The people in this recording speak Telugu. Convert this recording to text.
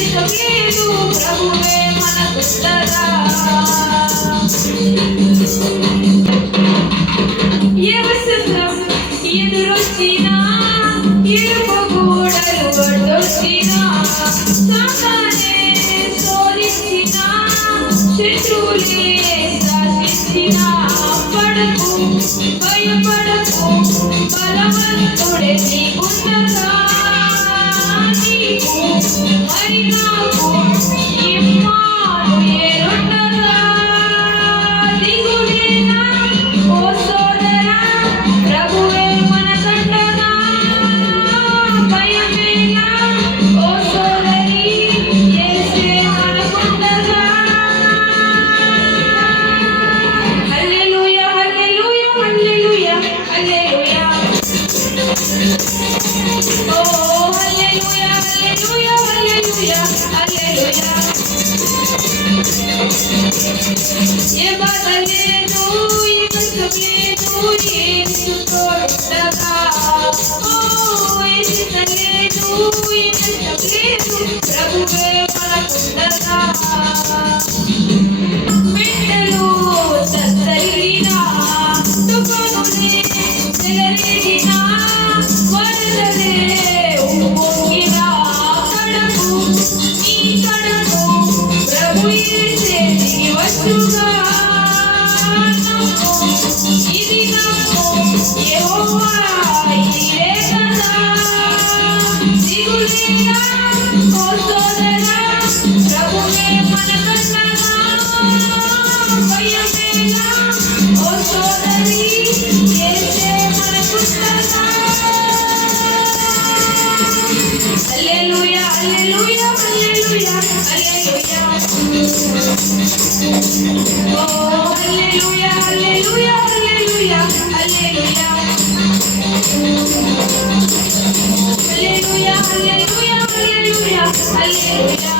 లేదు ప్రభువే మనకుండగా. వ్యవస్థం ఎదురొచ్చినా ఇరుపు గూడలు గొడ్డొచ్చినా సాతానే శోధించినా శత్రువులే శాసించినా పడకు భయపడకు బలవంతుడే నీకుండగా. నీకు మరి నాకు ఇమ్మానుయేలుండగా. దిగులేనా ఓ సోదరా ప్రభువే మనకండగా. భయమేనా ఓ సోదరీ యేసే మనకుండగా. హల్లెలూయా హల్లెలూయా హల్లెలూయా హల్లెలూయా. ఓ హల్లెలూయా హల్లెలూయా హల్లెలూయా హల్లెలూయా. ఏ బాధ లేదు ఏ కష్టం లేదు యేసు తోడుండగా. ఓ ఏ చింత లేదు ఏ కష్టం లేదు ప్రభువే మనకుండగా. మెండలు తత్తరిల్లినా తుఫానులే చెలరేగినా వరదలే ఉప్పొంగినా కడకు నీ కడకు ప్రభు యేసే దిగి వచ్చుగా. నమ్ము ఇది నమ్ము యెహోవా ఈయనే కదా. దిగులేనా ఓ సోదరా ప్రభువే మనకండగా. భయమేనా ఓ సోదరీ యేసే మనకుండగా. హల్లెలూయా హల్లెలూయా హల్లెలూయా హల్లెలూయా. ఓ హల్లెలూయా హల్లెలూయా హల్లెలూయా హల్లెలూయా. హల్లెలూయా హల్లెలూయా హల్లెలూయా హల్లెలూయా.